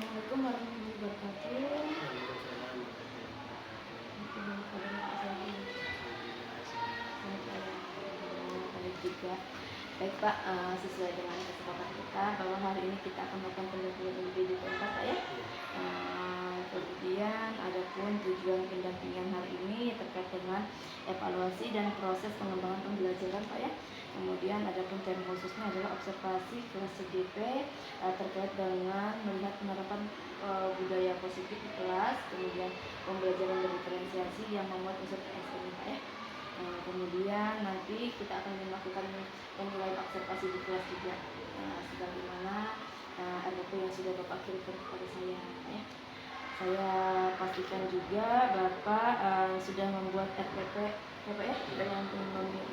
Assalamualaikum warahmatullahi wabarakatuh. Waalaikumsalam warahmatullahi Gimana kabarnya Pak Sandi? wabarakatuh. Alhamdulillah sehat. Sehat ya? Alhamdulillah, baik juga. Baik Pak, sesuai dengan kesepakatan kita bahwa hari ini kita akan melakukan pendampingan PDP 4 Pak ya. Iya. Kemudian adapun tujuan pendampingan hari ini terkait dengan evaluasi dan proses pengembangan pembelajaran Pak ya. Kemudian adapun tema khususnya adalah observasi kelas CGP terkait dengan melihat penerapan budaya positif di kelas, kemudian pembelajaran berdiferensiasi yang memuat unsur TSM Pak ya. Kemudian nanti kita akan melakukan penilaian observasi di kelas juga, sebagaimana RPP yang sudah Bapak kirimkan kepada saya Pak ya. Saya pastikan juga Bapak sudah membuat RPP ya,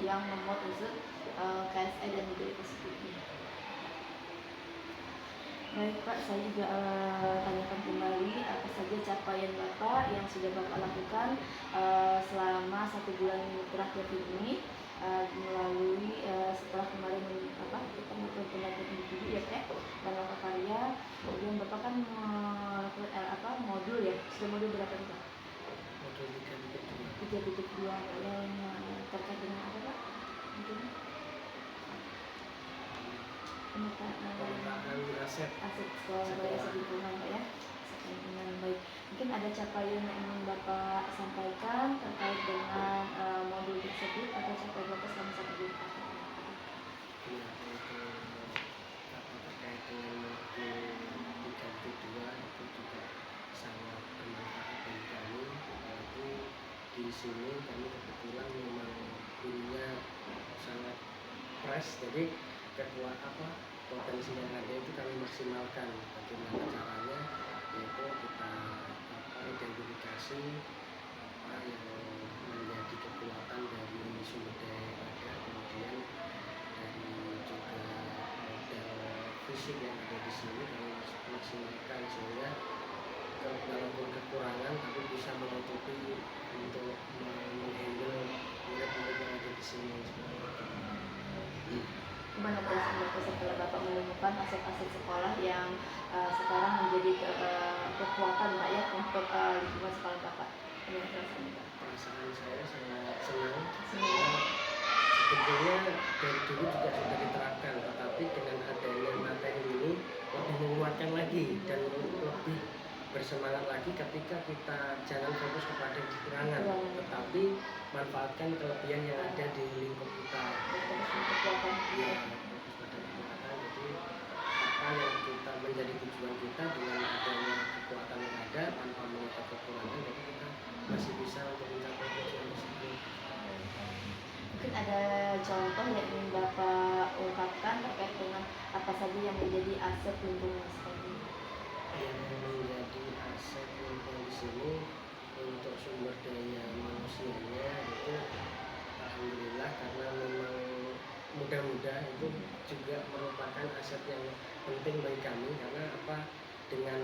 yang memuat unsur KSE dan budaya positif. Baik Pak, saya juga tanyakan kembali apa saja capaian Bapak yang sudah Bapak lakukan selama 1 bulan terakhir ini melalui setelah kemarin kita melakukan pendampingan individu ya Pak dan karya. Kemudian Bapak kan melakukan modul ya, sudah modul berapa nih Pak? Modul 3.2 yang terkait dengan apa Pak? Mungkin pemetaan aset sekolah budaya lingkungan Pak ya. Dengan baik. Mungkin ada capaian yang ingin Bapak sampaikan terkait dengan modul tersebut atau capaian Bapak selama 1 bulan terakhir? ya, untuk terkait dengan modul 3.2 itu juga sangat bermanfaat bagi kami, apalagi di sini kami kebetulan memang gurunya sangat fresh, jadi potensi yang ada itu kami maksimalkan. Bagaimana caranya, yaitu kita identifikasi apa yang menjadi kekuatan dari sumber daya yang ada, kemudian dari juga model fisik yang ada di sini kami maksimalkan sehingga walaupun kekurangan tapi bisa menutupi untuk menghandle murid-murid yang ada di sini. Gimana Bapak setelah Bapak menemukan aset-aset sekolah yang sekarang menjadi kekuatan Pak ya untuk lingkungan sekolah Bapak? Gimana perasaan Pak? Perasaan saya sangat senang. Sebetulnya dari dulu juga sudah diterapkan, tetapi dengan adanya materi ini lebih menguatkan lagi dan lebih bersemangat lagi ketika kita jangan fokus kepada kekurangan, tetapi manfaatkan kelebihan yang ada di lingkup kita. Ya, fokus pada kekuatan. Jadi apa yang kita menjadi tujuan kita dengan adanya kekuatan yang ada tanpa melihat kekurangan, jadi kita masih bisa untuk mencapai tujuan tersebut. Mungkin ada contoh yang ingin Bapak ungkapkan terkait dengan apa saja yang menjadi aset lingkungan sekolah ini? Yang menjadi aset lingkungan di sini untuk sumber daya manusianya itu alhamdulillah, karena memang muda-muda itu juga merupakan aset yang penting bagi kami, karena dengan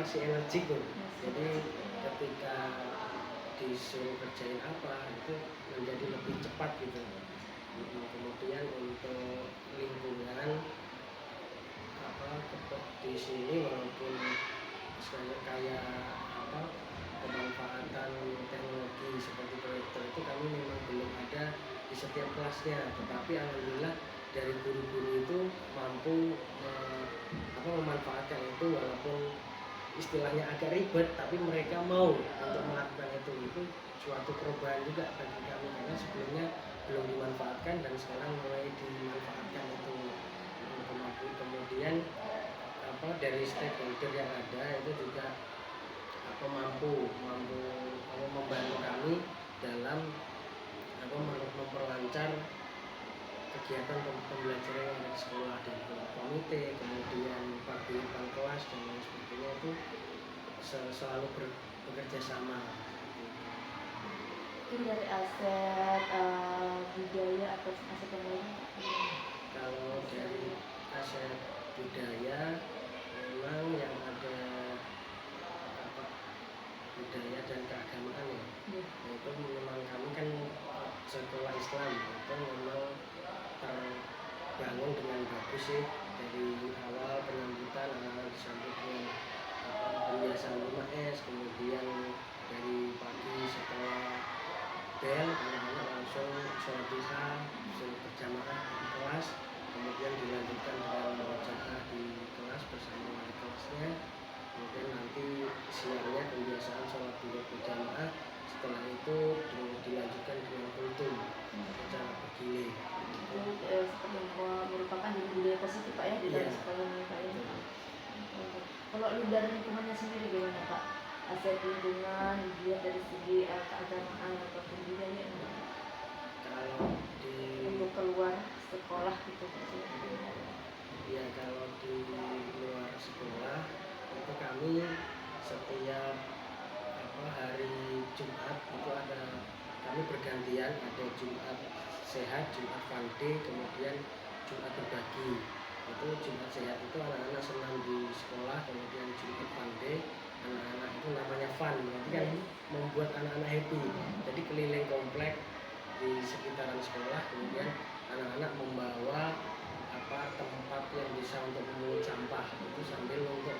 masih energik tuh. Jadi ketika disuruh kerjain itu menjadi lebih cepat gitu. Kemudian untuk lingkungan di sini, walaupun kayak pemanfaatan teknologi seperti proyektor itu kami memang belum ada di setiap kelasnya, tetapi alhamdulillah dari guru-guru itu mampu memanfaatkan itu, walaupun istilahnya agak ribet, tapi mereka mau untuk melakukan itu suatu perubahan juga bagi kami, karena sebelumnya belum dimanfaatkan dan sekarang mulai dimanfaatkan itu. Kemudian dari stakeholder yang ada itu juga mampu membantu kami dalam memperlancar kegiatan pembelajaran yang ada di sekolah, dan komite, kemudian paguyuban kelas dan lain sebagainya itu selalu bekerja sama. Mungkin dari aset budaya atau aset yang lain? Kalau dari aset budaya, memang yang ada budaya dan keagamaan ya. Itu memang kami kan sekolah Islam, itu memang terbangun dengan bagus sih, dari awal penyambutan anak-anak disambut dengan PNS, kemudian dari pagi setelah bel anak-anak langsung sholat duha berjamaah di kelas, kemudian dilanjutkan dengan murojaah di kelas bersama wali kelasnya, kemudian nanti siangnya kebiasaan sholat duha berjamaah, setelah itu dilanjutkan dengan kultum secara bergilir. Itu seperti merupakan jadi budaya positif Pak ya di dalam Iya. sekolah ini Pak ya. Kalau lu dari lingkungannya sendiri gimana Pak? Aspek lingkungan dilihat dari segi keagamaan ataupun budaya Kalau di untuk keluar sekolah gitu. ya kalau di luar sekolah itu kami setiap hari Jumat itu ada, kami bergantian, ada Jumat sehat, Jumat fun day, kemudian Jumat berbagi. Itu Jumat sehat itu anak-anak senang di sekolah, kemudian Jumat fun day anak-anak itu namanya fun, berarti kan membuat anak-anak happy. Jadi keliling komplek di sekitaran sekolah, kemudian anak-anak membawa tempat yang bisa untuk memungut sampah itu sambil untuk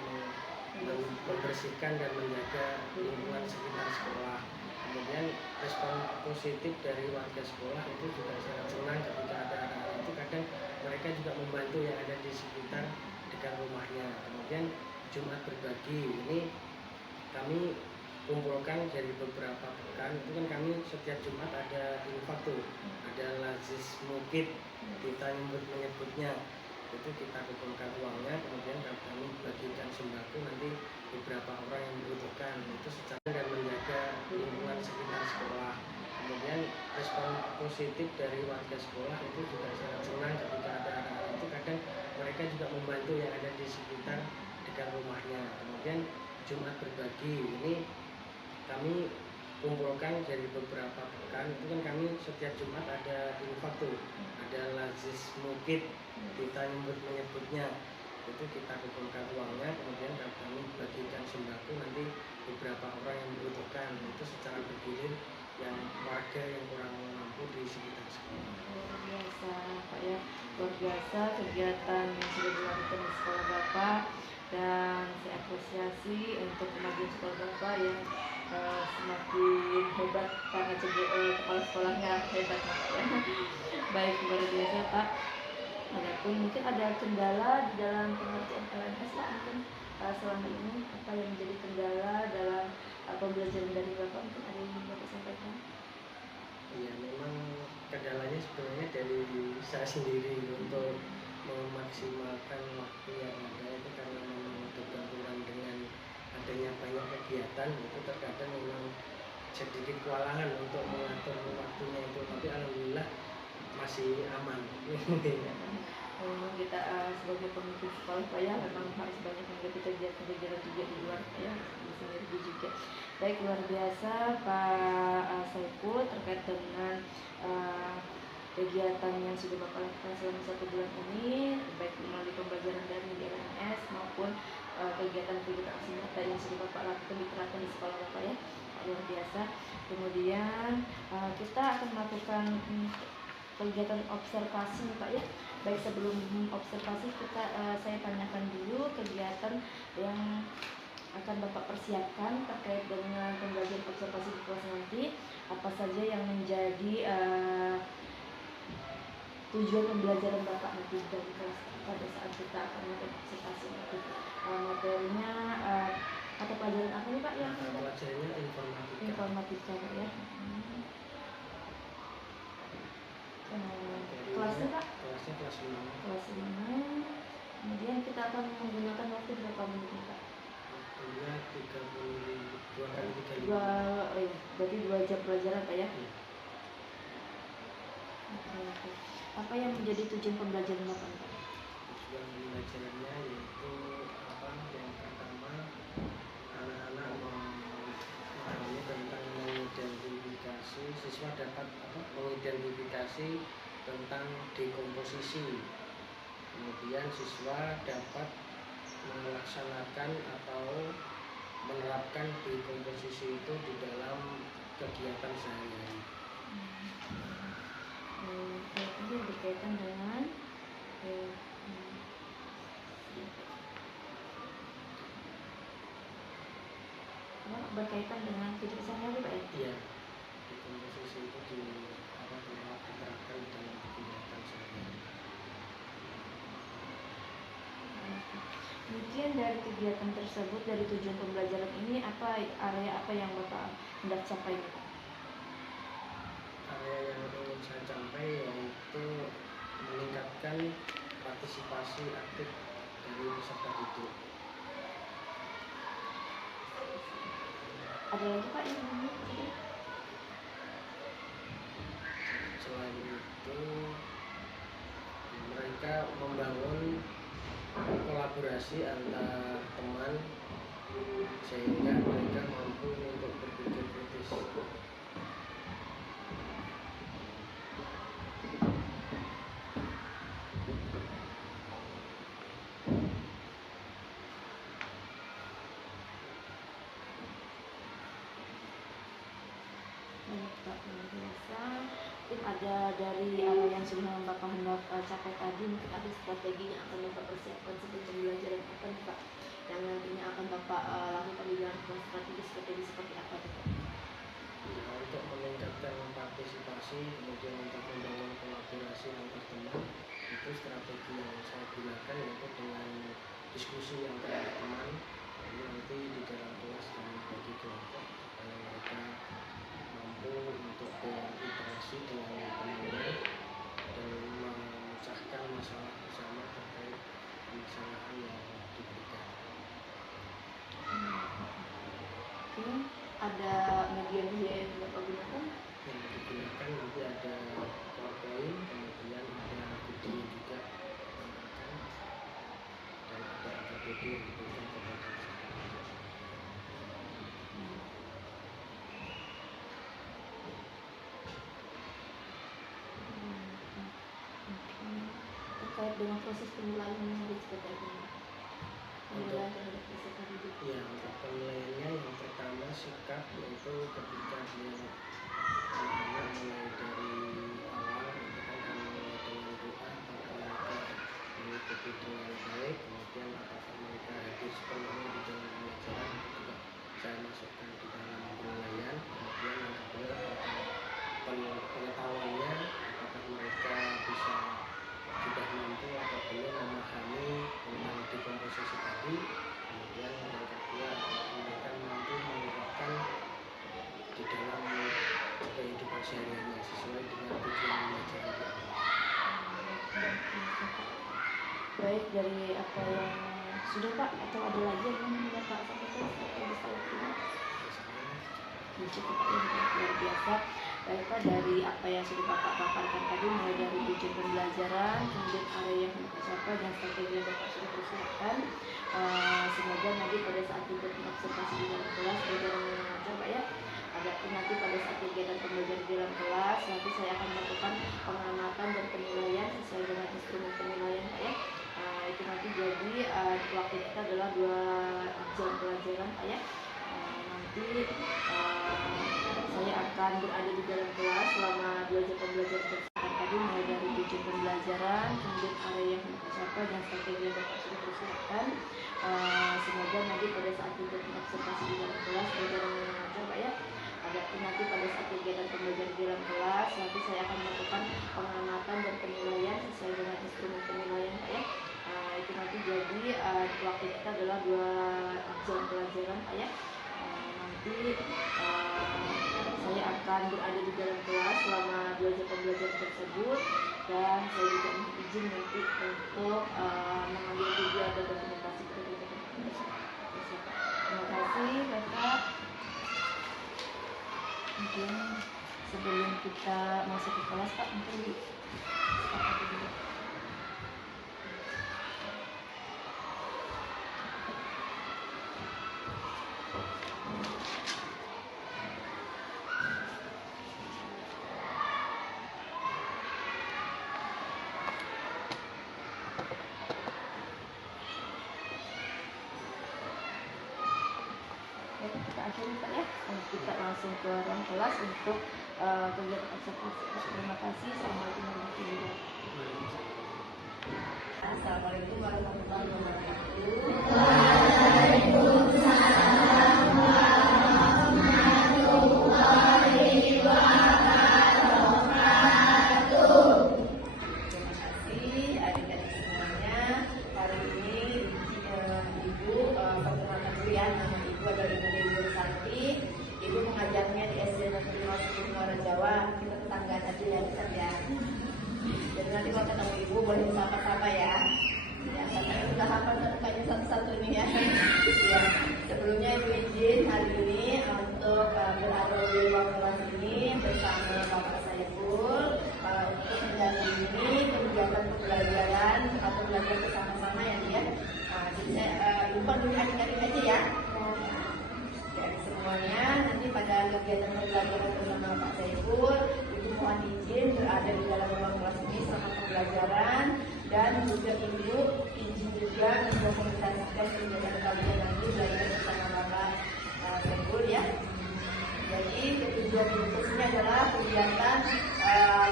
membersihkan dan menjaga lingkungan sekitar sekolah. Kemudian respon positif dari warga sekolah itu juga sangat senang ketika ada anak-anak itu, kadang mereka juga membantu yang ada di sekitar dekat rumahnya. Kemudian Jumat berbagi ini kami kumpulkan dari beberapa pekan, itu kan kami setiap Jumat ada infak tuh, ada lazis mukid, kita menyebutnya, itu kita kumpulkan uangnya, kemudian kami bagikan sembako nanti beberapa orang yang membutuhkan, itu secara dan menjaga lingkungan sekitar sekolah. Kemudian respon positif dari warga sekolah itu juga sangat senang ketika ada anak-anak itu, kadang mereka juga membantu yang ada di sekitar dekat rumahnya. Kemudian Jumat berbagi ini kami kumpulkan dari beberapa pekan, itu kan kami setiap Jumat ada infak tuh, ada lazis mukid, kita menyebutnya, itu kita kumpulkan uangnya, kemudian kami bagikan sembako nanti beberapa orang yang membutuhkan, itu secara bergilir yang warga yang kurang mampu di sekitar sekolah. Luar biasa Pak ya, luar biasa kegiatan yang sudah dilakukan di sekolah Bapak, dan saya apresiasi untuk kemajuan sekolah Bapak yang semakin hebat karena kepala sekolahnya hebat Pak ya. Baik, luar biasa Pak. Adapun mungkin ada kendala di dalam pengertian LMS Pak, mungkin selama ini apa yang menjadi kendala dalam pembelajaran dari Bapak, mungkin ada yang ingin Bapak sampaikan? Iya, memang kendalanya sebenarnya dari saya sendiri untuk memaksimalkan waktu yang ada, itu karena memang berbenturan dengan adanya banyak kegiatan, itu terkadang memang sedikit kewalahan untuk mengatur waktunya itu, tapi alhamdulillah masih aman. Kita sebagai pemimpin sekolah Pak ya, memang harus banyak mengikuti kegiatan-kegiatan juga di luar Pak ya, di sinergi juga. Baik, luar biasa Pak Saiful terkait dengan kegiatan yang sudah Bapak lakukan selama 1 bulan ini, baik melalui pembelajaran dari di LMS maupun kegiatan-kegiatan aksi nyata yang sudah Bapak lakukan diterapkan di sekolah Bapak ya, luar biasa. Kemudian kita akan melakukan kegiatan observasi nih Pak ya. Baik, sebelum observasi saya tanyakan dulu kegiatan yang akan Bapak persiapkan terkait dengan pembelajaran observasi di kelas nanti, apa saja yang menjadi tujuan pembelajaran Bapak nanti dari kelas pada saat kita akan melakukan observasi nanti. Materinya atau pelajaran apa nih Pak yang Pelajarannya informatika Pak ya. Kelasnya Pak? Kelasnya kelas 5. Kelas 5. Kemudian kita akan menggunakan waktu berapa menit Pak? Waktunya 2 kali 35. Berarti 2 jam pelajaran Pak ya? Oke. Apa yang menjadi tujuan pembelajaran Bapak Pak? Tujuan pembelajarannya yaitu yang pertama, anak-anak memahami tentang mengidentifikasi, siswa dapat mengidentifikasi tentang dekomposisi. Kemudian siswa dapat melaksanakan atau menerapkan dekomposisi itu di dalam kegiatan sehari-hari. Ini berkaitan dengan berkaitan dengan kehidupan sehari-hari Pak ya? Iya, di komposisi itu diterapkan dalam kegiatan sehari-hari. Mungkin dari kegiatan tersebut, dari tujuan pembelajaran ini, area apa yang Bapak hendak capai Pak? Area yang ingin saya capai yaitu meningkatkan partisipasi aktif dari peserta didik. Ada lagi Pak yang ingin? Selain itu, mereka membangun kolaborasi antar teman sehingga mereka mampu untuk berpikir kritis. Baik Pak, luar biasa. Mungkin ada dari apa yang sudah Bapak hendak capai tadi, mungkin ada strategi yang akan Bapak persiapkan sebelum pembelajaran apa nih Pak, yang nantinya akan Bapak lakukan di dalam kelas strategi seperti apa tuh Pak? Ya, untuk meningkatkan partisipasi, kemudian untuk membangun kolaborasi antar teman, itu strategi yang saya gunakan yaitu dengan diskusi antar teman. Jadi nanti di dalam kelas kami bagi kelompok supaya mereka mampu untuk berinteraksi dengan temannya dan memecahkan masalah bersama terkait permasalahan yang diberikan. Oke, ada media yang Bapak gunakan? Yang digunakan nanti ada PowerPoint, kemudian ada video juga mengenalkan, dan ada APD yang diberikan kepada peserta. Terkait dengan proses penilaian yang harus seperti apa? Penilaian terhadap peserta didik. Ya, untuk penilaiannya yang pertama sikap, yaitu ketika dia anak-anak mulai dari awal itu kan kami mulai dengan doa apakah mereka mengikuti dengan baik, kemudian apakah mereka hadir sepenuhnya di dalam pelajaran, itu juga saya masukkan di dalam penilaian. Kemudian yang kedua tentang pengetahuannya, apakah mereka bisa sudah mampu atau belum memahami tentang dekomposisi tadi. Kemudian yang kedua, mereka mampu menerapkan di dalam kehidupan sehari-hari sesuai dengan tujuan pembelajaran. Baik, dari apa yang sudah Pak, atau ada lagi yang ingin Bapak sampaikan seperti bisa ini? Cukup Pak, yang luar biasa. Baik Pak, dari apa yang sudah Bapak paparkan tadi, mulai dari tujuan pembelajaran, kemudian area yang Bapak capai dan strategi yang Bapak sudah persiapkan. Semoga nanti pada saat kegiatan observasi di dalam kelas berjalan dengan lancar Pak ya. Adapun nanti pada saat kegiatan pembelajaran di dalam kelas, nanti saya akan melakukan pengamatan dan penilaian sesuai dengan instrumen penilaian Pak ya. Itu nanti jadi waktu kita adalah 2 jam pelajaran Pak ya. Nanti saya akan berada di dalam kelas selama 2 jam pembelajaran tersebut tadi, mulai dari tujuan pembelajaran, kemudian area yang Bapak capai dan strategi yang Bapak sudah persiapkan. Semoga nanti pada saat kegiatan observasi di dalam kelas berjalan dengan lancar Pak ya. Adapun nanti pada saat kegiatan pembelajaran di dalam kelas, nanti saya akan melakukan pengamatan dan penilaian sesuai dengan instrumen penilaian Pak ya. Itu nanti jadi waktu kita adalah 2 jam pelajaran Pak ya. Nanti saya akan berada di dalam kelas selama 2 jam pembelajaran tersebut, dan saya juga mohon izin nanti untuk mengambil video atau dokumentasi kegiatan pembelajaran. Terima kasih Bapak. Mungkin sebelum kita masuk ke kelas Pak, mungkin disepakati dulu. Kita akhiri Pak ya, kita langsung ke ruang kelas untuk kegiatan observasi. Terima kasih. Assalamualaikum warahmatullahi wabarakatuh. Assalamualaikum warahmatullahi wabarakatuh. Waalaikumsalam warahmatullahi wabarakatuh. satu nih ya. Ya, sebelumnya Ibu izin hari ini untuk berada di ruang kelas ini bersama Bapak Saiful untuk mendampingi kegiatan pembelajaran atau belajar bersama-sama ya dia. Jadi saya lupa dulu adik-adik aja ya. Ya, semuanya nanti pada kegiatan pembelajaran bersama Pak Saiful, Ibu mohon izin berada di dalam ruang kelas ini selama pembelajaran, dan juga Ibu izin juga mendokumentasikan kegiatan kalian nanti belajar bersama Bapak Saiful ya. Jadi tujuan ini adalah kegiatan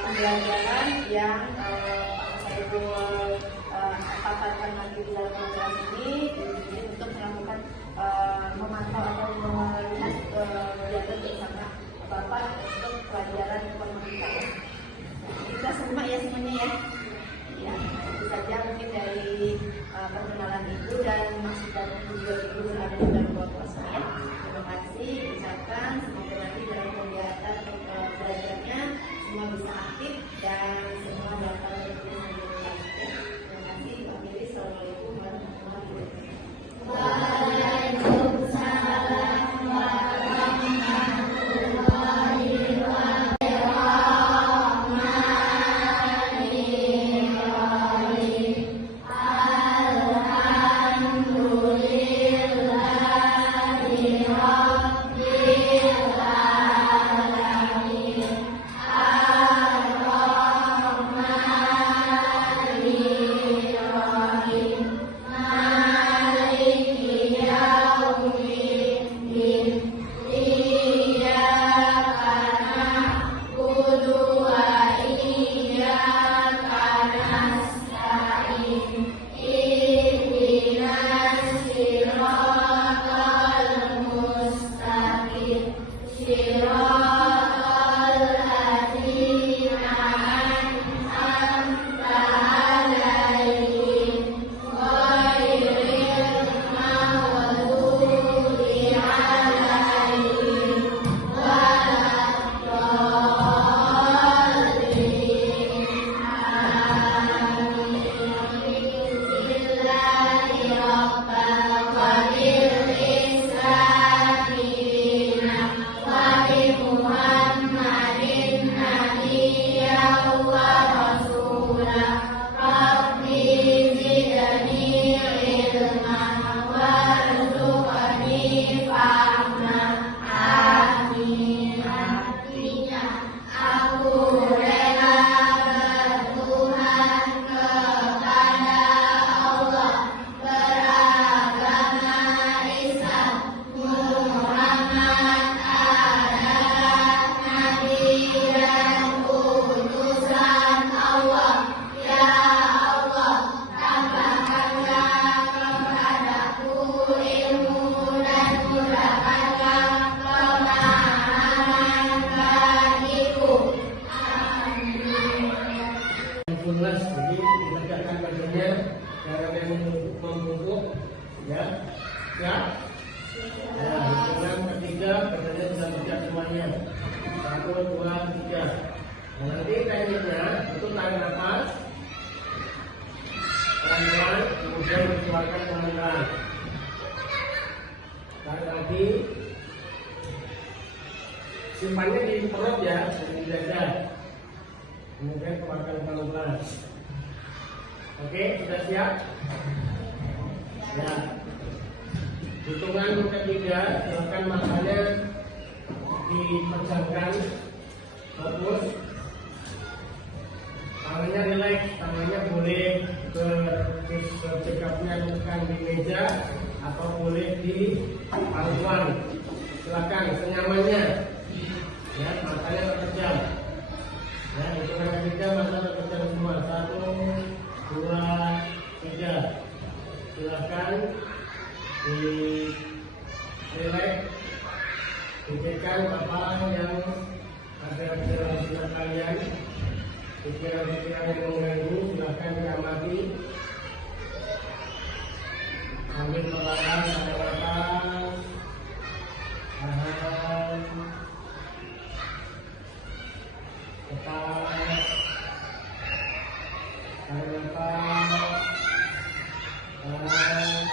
pembelajaran yang Pak Saiful paparkan nanti di dalam ruang kelas ini, jadi untuk melakukan memantau atau melihat kegiatan bersama Bapak untuk pelajaran informatika ya. Kita simak ya semuanya ya. Ya, itu saja mungkin dari perkenalan Ibu dan maksud dan tujuan Ibu berada di dalam ruang kelas ya. Terima kasih, ucapkan semoga nanti dalam kegiatan belajarnya semua bisa aktif dan semua dapat berkenan ya. Terima kasih, Pak Billy. Assalamualaikum warahmatullahi wabarakatuh. Waalaikumsalam warahmatullahi simpannya di perut ya, di dada. Kemudian keluarkan pelan-pelan. Oke, sudah siap? Ya. Hitungan ketiga, silakan matanya dipejamkan, fokus. Tangannya rileks, tangannya boleh bercekapnya bukan di meja atau boleh di pangkuan. Silakan senyamannya. Ya, matanya terpejam. Ya, hitungan ketiga mata terpejam semua. 1, 2, 3. Silakan di rileks. Pikirkan apa yang ada di dalam benak kalian. Pikiran-pikiran yang mengganggu silakan diamati. Ambil perlahan sampai nafas. Tahan. Lepas. Tahan nafas. Tahan.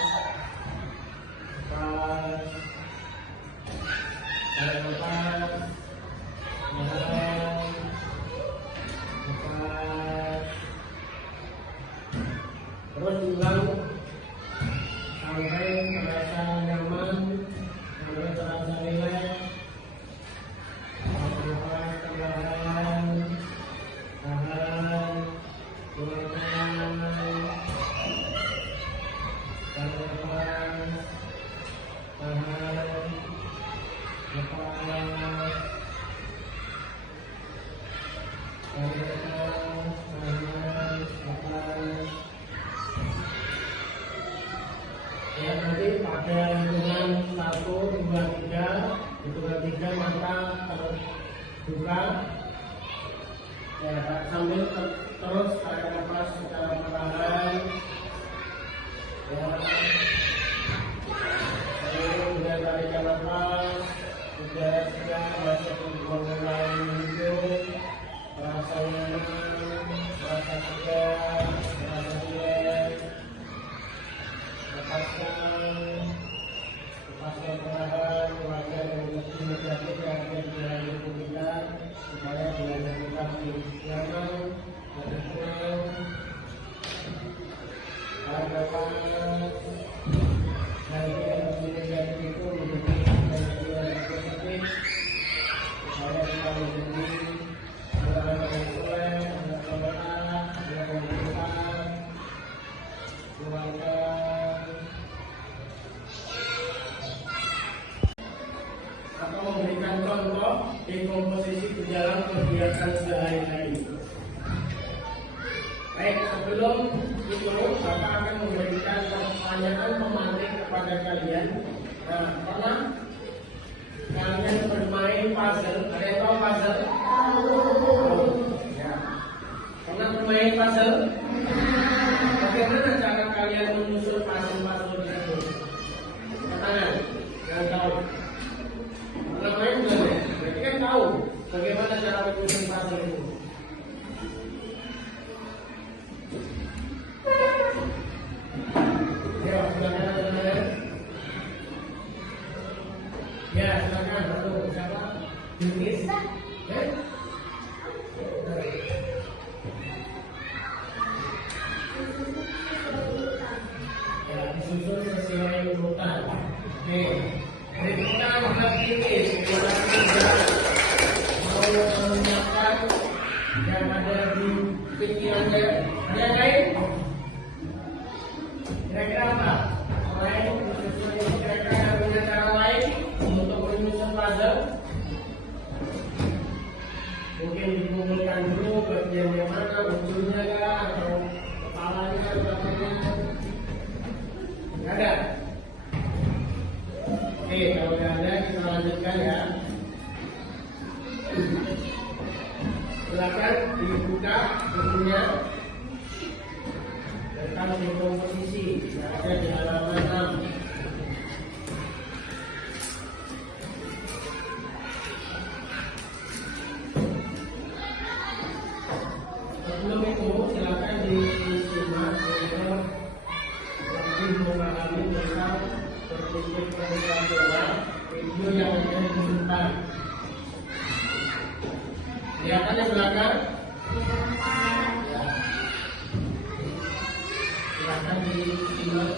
Ya, nanti pada hitungan 1, 2, 3, hitungan 3 maka terbuka. Ya, sambil terus tarik nafas secara perlahan. Ya, kemudian tarikan nafas, udara segar masuk ke mulai hidung, merasa nyaman, merasa segar, merasa rileks. Lepaskan perlahan keluarga dari energi negatif yang ada di dalam tubuh kita, supaya belajar kita menjadi nyaman dan tenang. Tarik nafas, dan energi negatif itu menjadi energi yang positif, supaya kita menjadi orang yang soleh, orang solehah, orang yang berusaha, keluarga. Atau memberikan contoh dekomposisi di dalam kegiatan sehari-hari. Baik, sebelum itu Bapak akan memberikan pertanyaan pemantik kepada kalian. Nah, pernah kalian bermain puzzle? Ada yang tahu puzzle? Ya. Pernah bermain puzzle? Bagaimana cara kalian menyusun puzzle-puzzle tersebut? Pertanyaan, yang tahu? Pernah main belum ya? Berarti kan tahu bagaimana cara menyusun puzzle itu. Ya, silakan. Ya, silakan. Lalu siapa? Yunis. Ya, disusun sesuai urutan. Oke. Berikutnya buat titis, buat tiga. Mau menyiapkan yang ada di pikirannya. Ada yang lain? Kira-kira apa? Selain disusun ini, kira-kira ada punya cara lain untuk menyusun puzzle? Mungkin dikumpulkan dulu bagian yang mana, ujungnya kah, atau kepalanya, atau bagiannya? Nggak ada? Oke, kalau nggak ada kita lanjutkan ya. Silakan dibuka bukunya tentang dekomposisi yang ada di halaman 6. Sebelum itu silakan disimak untuk lebih memahami tentang berpikir konvensional video yang akan diputar. Lihatkan di belakang. Ya. Silakan disimak.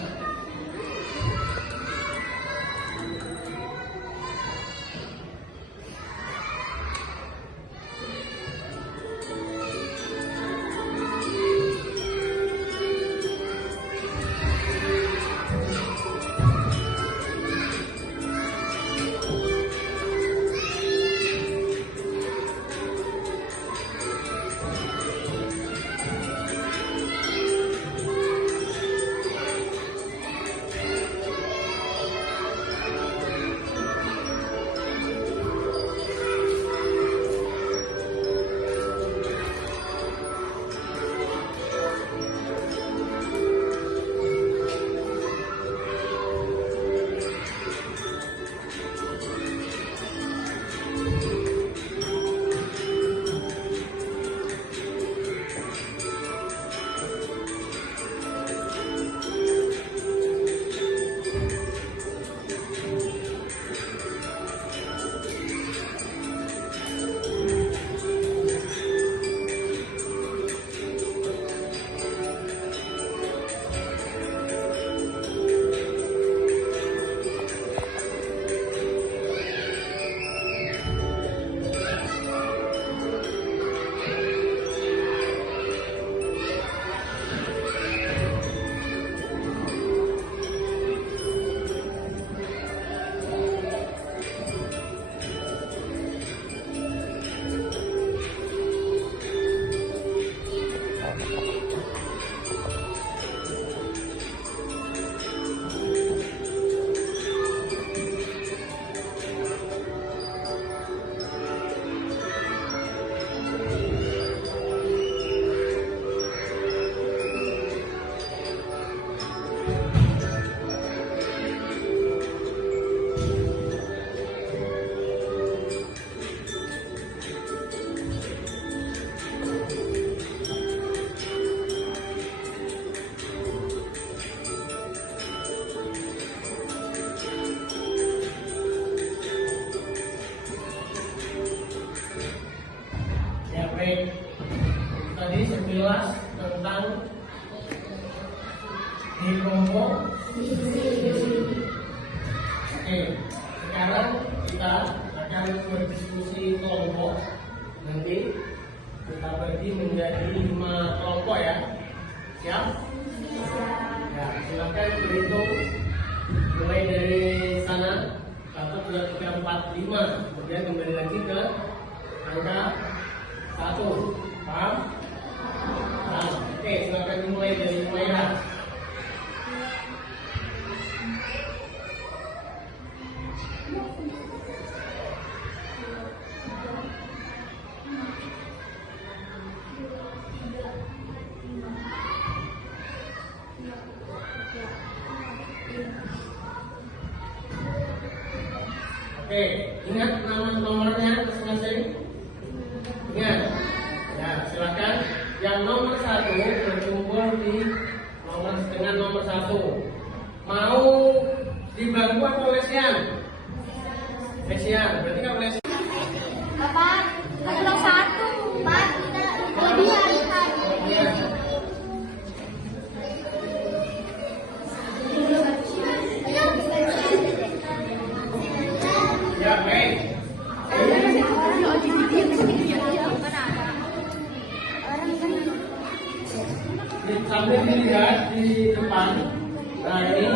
Oke, sekarang kita akan berdiskusi kelompok. Nanti kita bagi menjadi 5 kelompok ya. Siap? Ya, silakan berhitung mulai dari sana 1, 2, 3, 4, 5. Kemudian kembali lagi ke angka 1. Paham? Nah, oke, silakan dimulai dari Umairah. Oke, ingat nama nomornya masing-masing? Ingat? Ya, silakan. Yang nomor 1 berkumpul di dengan nomor 1. Mau di bangku atau lesian? Lesian, berarti kan lesian. Bapak, nomor 1. Pak, lebih hari-hari. Ya. Ya, baik. Sambil dilihat di depan. Nah, ini.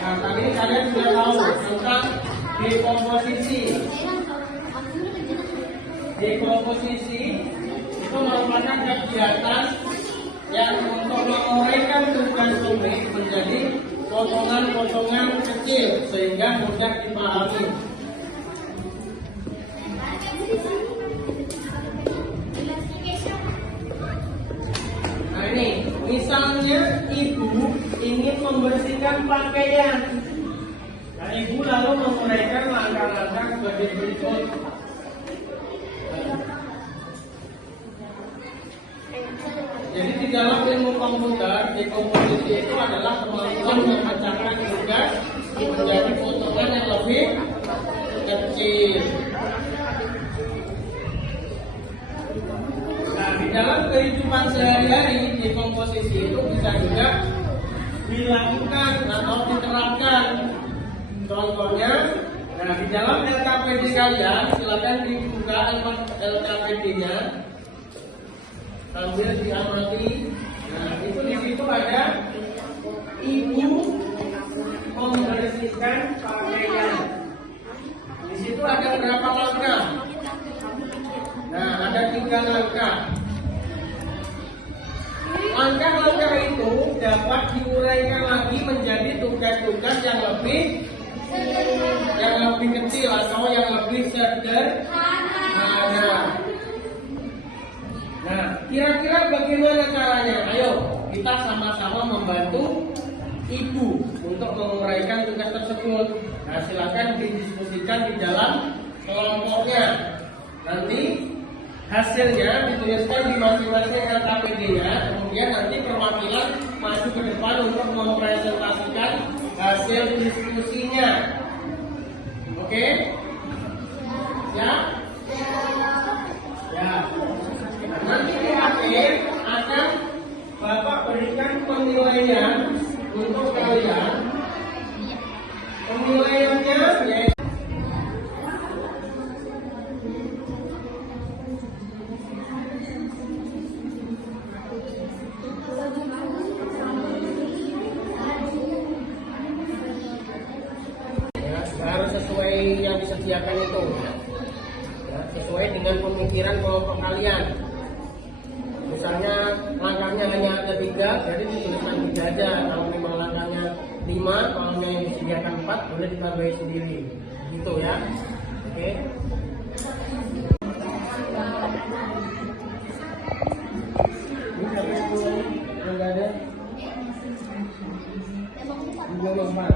Nah, tadi kalian sudah tahu tentang dekomposisi. Dekomposisi itu merupakan kegiatan yang untuk menguraikan tugas komik menjadi potongan-potongan kecil sehingga mudah dipahami. Nah ini, misalnya ibu ingin membersihkan pakaian. Nah, ibu lalu menguraikan langkah-langkah sebagai berikut. Jadi di dalam ilmu komputer, dekomposisi itu adalah kemampuan memecahkan tugas menjadi potongan yang lebih kecil. Nah, di dalam kehidupan sehari-hari, dekomposisi itu bisa juga dilakukan atau diterapkan. Contohnya, nah di dalam LKPD kalian, silakan dibuka LKPD-nya. Sambil diamati. Nah, itu di situ ada ibu membersihkan pakaian. Di situ ada berapa langkah? Nah, ada 3 langkah. Langkah-langkah itu dapat diuraikan lagi menjadi tugas-tugas yang lebih kecil atau yang lebih sederhana. Nah, kira-kira bagaimana caranya? Ayo, kita sama-sama membantu ibu untuk menguraikan tugas tersebut. Nah, silakan didiskusikan di dalam kelompoknya. Nanti hasilnya dituliskan di masing-masing LKPD-nya. Kemudian nanti perwakilan maju ke depan untuk mempresentasikan hasil diskusinya. Oke? Ya? Ya. Nanti di akhir akan Bapak berikan penilaian untuk kalian. Penilaiannya yaitu harus sesuai yang disediakan itu. Ya, sesuai dengan pemikiran kelompok kalian. Misalnya langkahnya hanya ada 3, jadi dituliskan 3 aja. Kalau memang langkahnya 5, kalau yang disediakan 4, boleh ditambahin sendiri. Gitu ya. Oke. Ini sampai 10 enggak ada. Belum 4.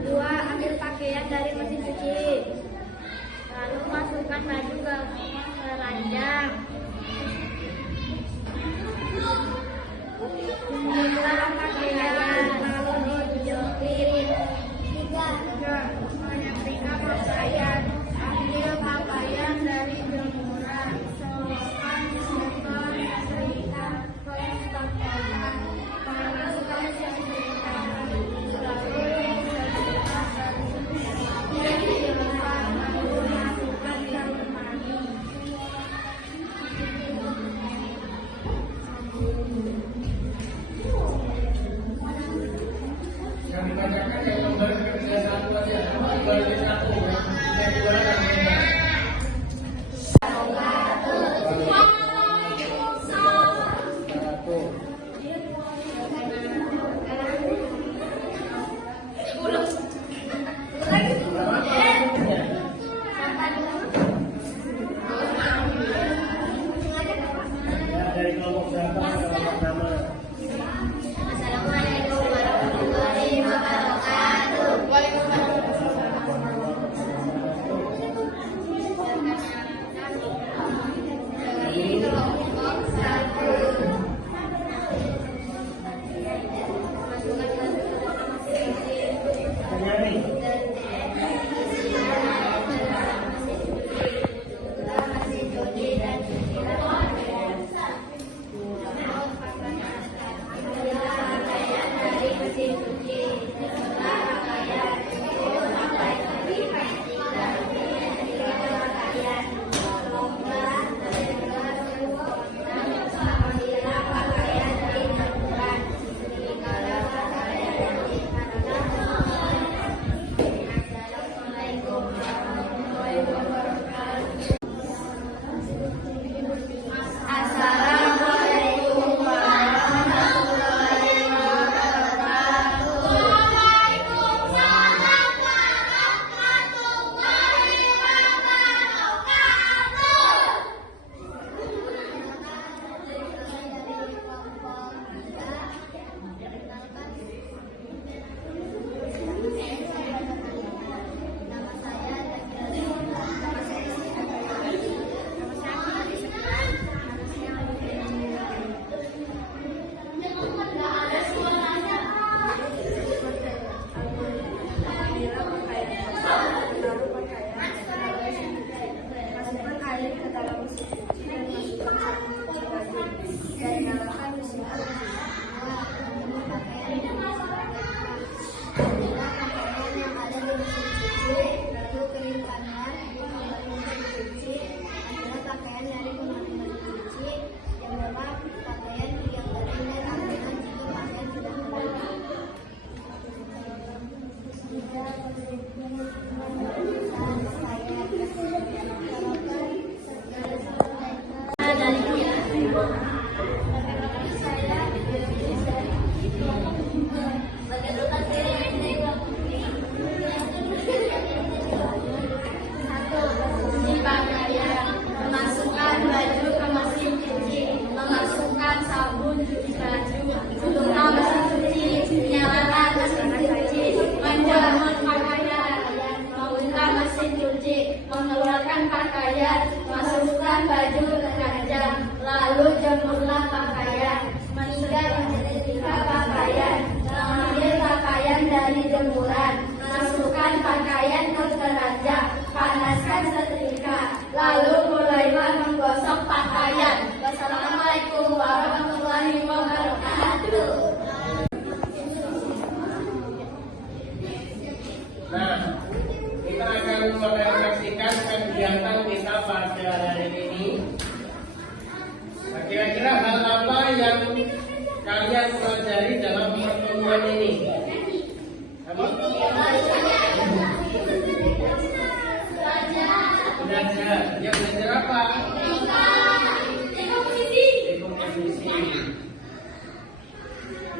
Dua, ambil pakaian dari mesin cuci. Lalu masukkan baju ke keranjang. Jemurlah pakaian, lalu dijepit. Tiga, menyetrika pakaian. Ambil pakaian dari jemuran. Colokkan setor setrika ke stok kotak. Panaskan setrika. Lalu yang dibacakan yang nomor kerja satu aja, nomor satu, yang dua dari kelompok berapa kelompok nama. Assalamualaikum warahmatullahi wabarakatuh. Dari kelompok 1. Mengeluarkan pakaian, masukkan baju ke keranjang, lalu jemurlah pakaian. Tiga, menyetrika pakaian, mengambil pakaian dari jemuran, masukkan pakaian ke keranjang, panaskan setrika, lalu mulailah menggosok pakaian. Wassalamualaikum warahmatullahi wabarakatuh. Nah, kita akan memperlihatkan kegiatan kita pada hari ini. Nah, kira-kira hal apa yang kalian pelajari dalam pertemuan ini? Apa? Belajar. Ya, belajar apa? Dekomposisi.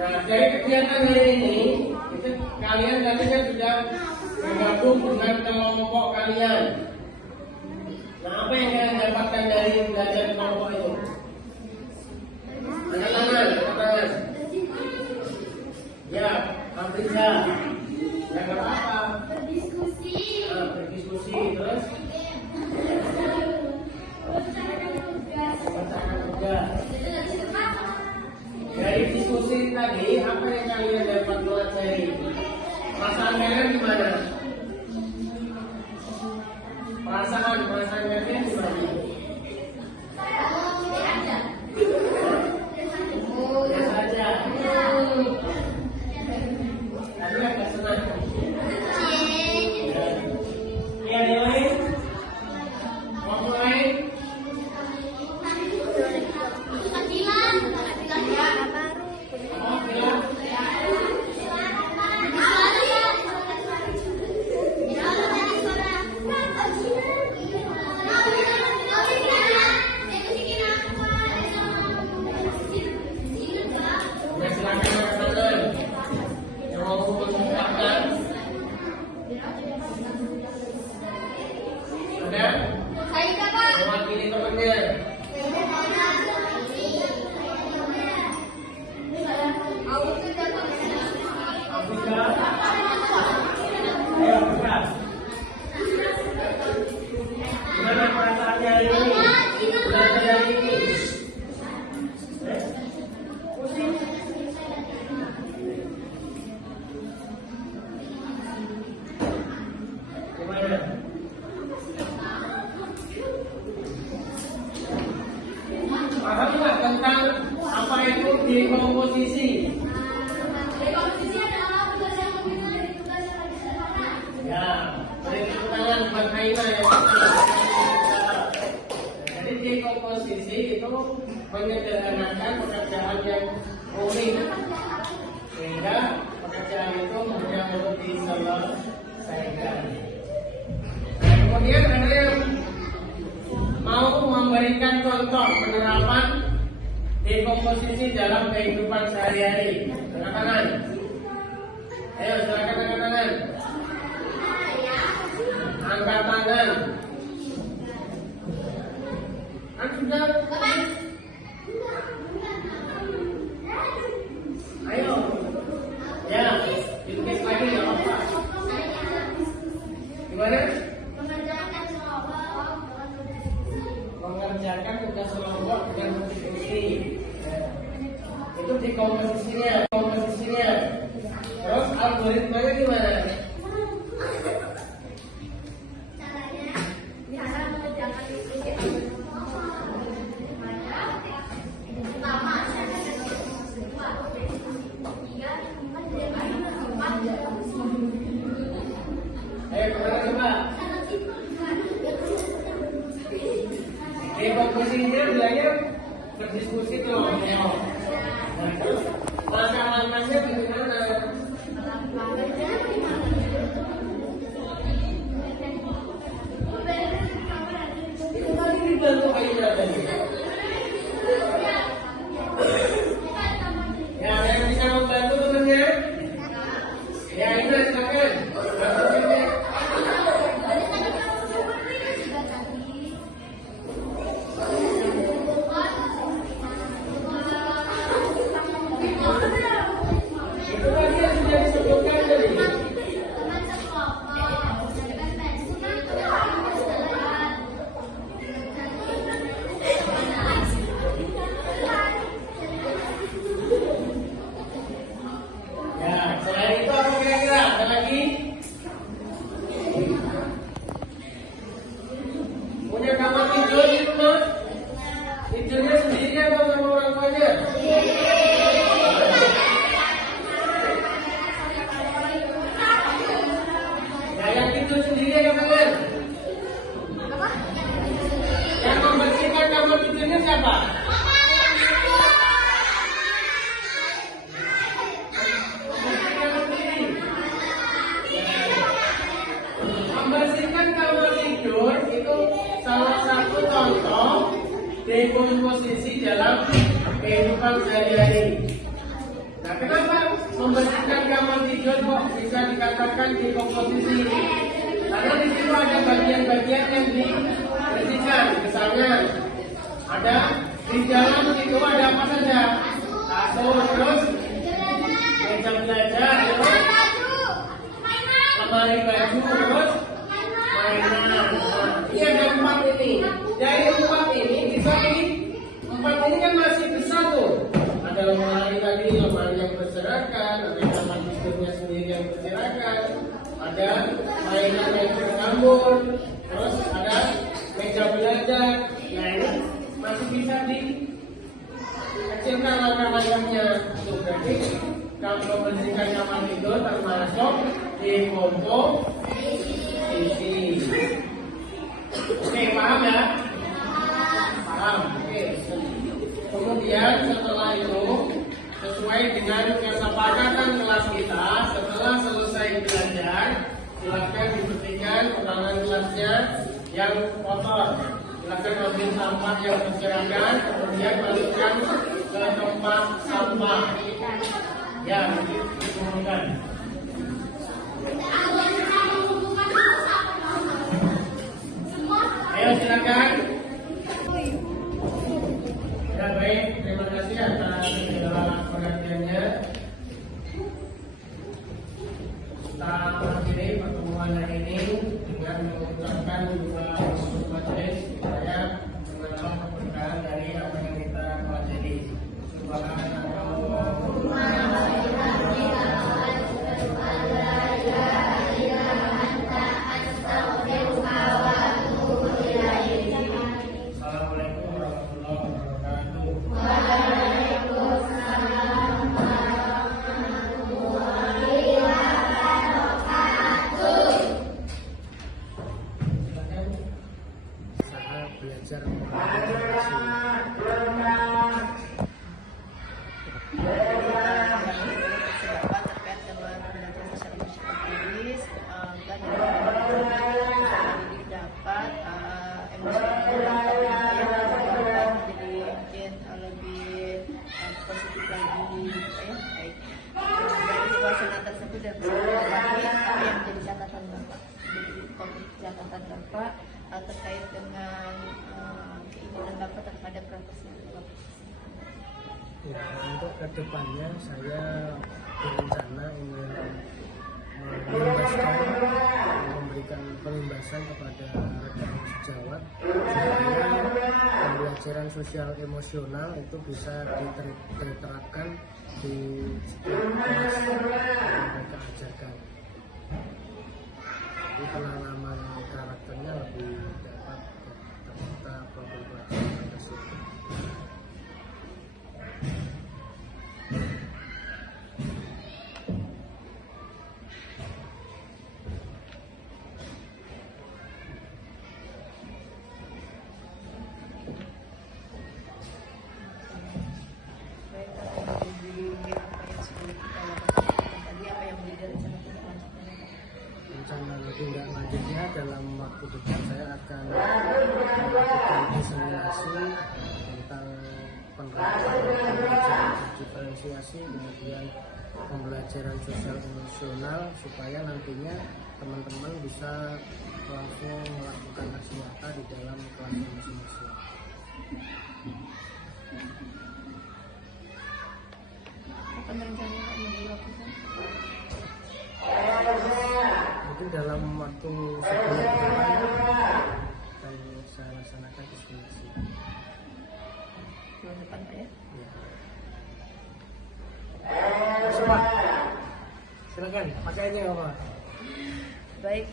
Nah, dari kegiatan hari ini, itu kalian tadi kan sudah bergabung dengan kelompok kalian. Nah, apa yang kalian dapatkan dari belajar kelompok itu? Angkat tangan. Ya, Afriza. Yang berapa? Berdiskusi. Nah, berdiskusi. Terus? Memecahkan tugas. Dari diskusi tadi, apa yang kalian dapat pelajari? Perasaan kalian gimana? Perasaan kalian gimana? Biasa aja. Tadi agak senang. Ya, ada yang lain? Mau mulai? Oh, bilang. Ya, silakan teman-teman yang mau mengungkapkan. Ada? Mewakili temannya. Afrika. Ayo, Afrika. Gimana perasaannya hari ini? Belajar hari ini? Pusing? Gimana? Paham nggak tentang apa itu dekomposisi? Ya, beri tepuk tangan buat Aina ya. Jadi dekomposisi itu menyederhanakan pekerjaan yang rumit sehingga pekerjaan itu mudah untuk diselesaikan. Nah, kemudian ada yang mau memberikan contoh penerapan dekomposisi dalam kehidupan sehari-hari. Angkat tangan. Ayo, silakan angkat tangan. Angkat tangan. Kan sudah. Ayo. Ya, ditulis lagi ya apa? Gimana? Mengerjakan tugas kelompok dengan berdiskusi. Itu dekomposisinya. Terus algoritmanya gimana? Ayo kemana coba? Dekomposisinya belajar berdiskusi kelompok. Nah, terus langkah-langkahnya bagaimana? Itu tadi dibantu Aida tadi. Ya, ada yang bisa membantu temannya? Ya, Aida silakan. Bantu sini. contoh dekomposisi dalam kehidupan sehari-hari. Nah, kenapa membersihkan kamar tidur kok bisa dikatakan dekomposisi? Karena di situ ada bagian-bagian yang dibersihkan. Misalnya ada di dalam situ ada apa saja? Kasur, terus meja belajar, terus lemari baju, terus mainan. Ini ada 4 ini. Dari 4 ini bisa ini 4 ini kan masih bisa tuh. Ada lemari tadi, lemari yang berserakan, ada kamar tidurnya sendiri yang berserakan, ada mainan yang bercampur, terus ada meja belajar. Nah ini masih bisa dikecilkan langkah-langkahnya. Itu berarti kalau membersihkan kamar tidur termasuk dekomposisi. Oke, paham ya? Paham. Oke. Kemudian setelah itu, sesuai dengan kesepakatan kelas kita, setelah selesai belajar, silakan dibersihkan ruangan kelasnya yang kotor. Silakan ambil sampah yang berserakan, kemudian masukkan ke tempat sampah. Ya, dikumpulkan. Ayo silakan. Ya baik, terima kasih atas segala perhatiannya. Kita akhiri pertemuan hari ini dengan mengucapkan doa untuk majelis supaya mendapat keberkahan dari apa yang kita pelajari. Assalamualaikum warahmatullahi wabarakatuh. Usaha belajar Bapak terkait dengan belajar sosial emosional tulis, didik dapat emosional jadi mungkin lebih positif lagi, ya baik. Dari suasana tersebut dan bersama apa yang menjadi catatan Bapak, jadi catatan Bapak terkait dengan keinginan Bapak terhadap profesi Bapak. Ya, untuk kedepannya saya berencana ingin memberikan pelimbasan kepada rekan sejawat supaya pembelajaran sosial emosional itu bisa diterapkan di setiap kelas yang mereka ajarkan. Jadi penanaman karakternya lebih dapat tercipta kelompok pelajaran tersebut. Rencana tindak lanjutnya dalam waktu dekat saya akan melakukan diseminasi tentang pembelajaran diferensiasi, kemudian pembelajaran sosial emosional supaya nantinya teman-teman bisa langsung melakukan aksi nyata di dalam kelas masing-masing. Apa rencananya Pak yang dilakukan? Mungkin dalam waktu sebulan ke depan akan saya laksanakan diseminasi. Bulan depan Pak ya? Ya. Pak, silakan pakai aja nggak Pak? Baik,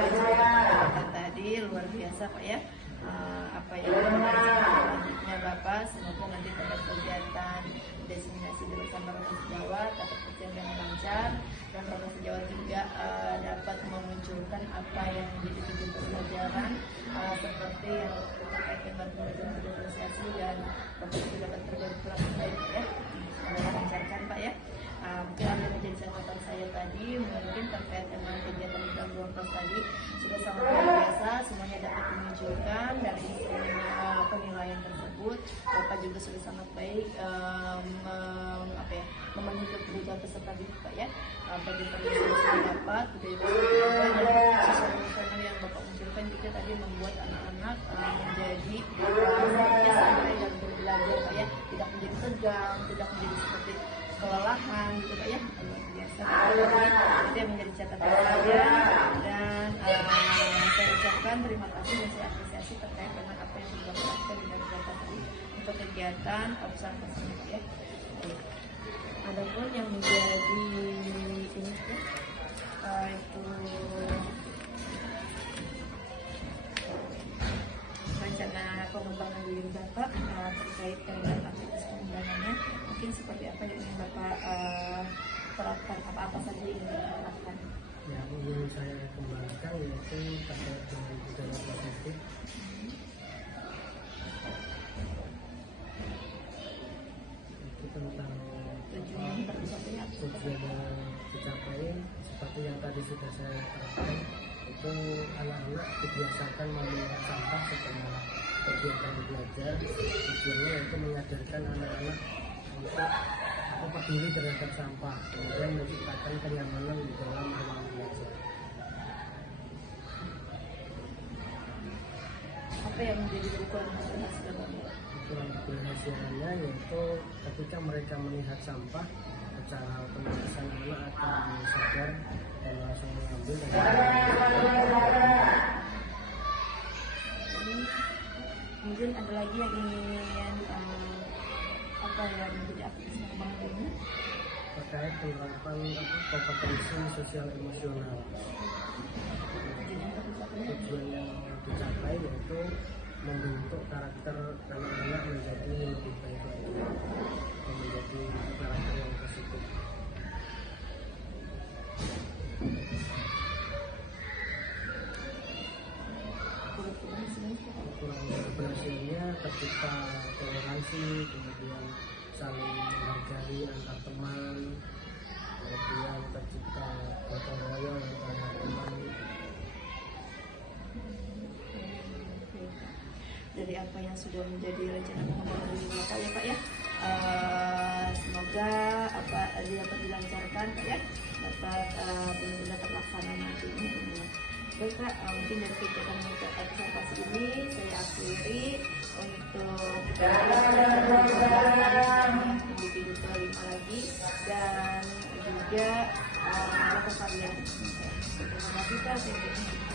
dengan tadi luar biasa Pak ya. Apa yang selanjutnya Bapak, semoga nanti pada kegiatan destinasi bersama para sejawat dapat berjalan dengan lancar dan para sejawat juga dapat memunculkan apa yang menjadi tujuan pembelajaran seperti yang terkait dengan pembelajaran diferensiasi dan Bapak juga dapat bergerak baik ya. Semoga lancarkan Pak ya. Mungkin ada menjadi catatan saya tadi mungkin terkait dengan kegiatan di dalam 12 tadi sudah sangat luar biasa bisa semuanya dapat menunjukkan dari instrumen penilaian tersebut. Bapak juga sudah sangat baik memenuhi kebutuhan peserta didik Pak ya. Bagi informasi yang sudah dapat, budaya dan sosial emosional yang Bapak munculkan juga tadi membuat anak-anak menjadi santai dan belajar Pak ya, tidak menjadi tegang, tidak menjadi seperti kelelahan gitu Pak ya. Luar biasa. Itu yang menjadi catatan saya, dan saya ucapkan terima kasih dan saya apresiasi terkait dengan apa yang sudah dilakukan di Bapak tadi untuk kegiatan observasi ya. Adapun yang menjadi ini ya, itu rencana pengembangan diri Bapak terkait dengan aktivitas pengembangannya, mungkin seperti apa yang ingin Bapak terapkan, apa saja yang ingin diterapkan? Yang ingin saya kembangkan yaitu terkait dengan budaya positif. Itu tentang Tujuan tercapai apa? tujuan yang dicapai seperti yang tadi sudah saya terapkan, itu anak-anak dibiasakan memilah sampah setelah kegiatan belajar. Tujuannya yaitu menyadarkan anak-anak untuk peduli terhadap sampah, kemudian menciptakan kenyamanan di dalam ruang belajar. Apa yang menjadi ukuran hasil Bapak? Ukuran keberhasilannya yaitu ketika mereka melihat sampah, secara otomatis anak-anak akan sadar dan langsung mengambil dan mungkin ada lagi yang ingin apa yang menjadi aktivitas pengembangan ini? terkait penerapan kompetensi sosial emosional. Tujuan yang dicapai yaitu membentuk karakter anak-anak menjadi lebih baik lagi, menjadi karakter yang positif. Ukuran berhasilnya ketika toleransi, kemudian saling menghargai antar teman, kemudian ketika gotong royong antara teman. Dari apa yang sudah menjadi rencana pengembangan diri Bapak ya Pak ya, semoga apa dapat dilancarkan Pak ya, dapat benar-benar terlaksana nanti ini. Baik Pak, mungkin dari kegiatan observasi ini saya akhiri untuk individu kelima lagi, dan juga ada kalian. Terima kasih Pak.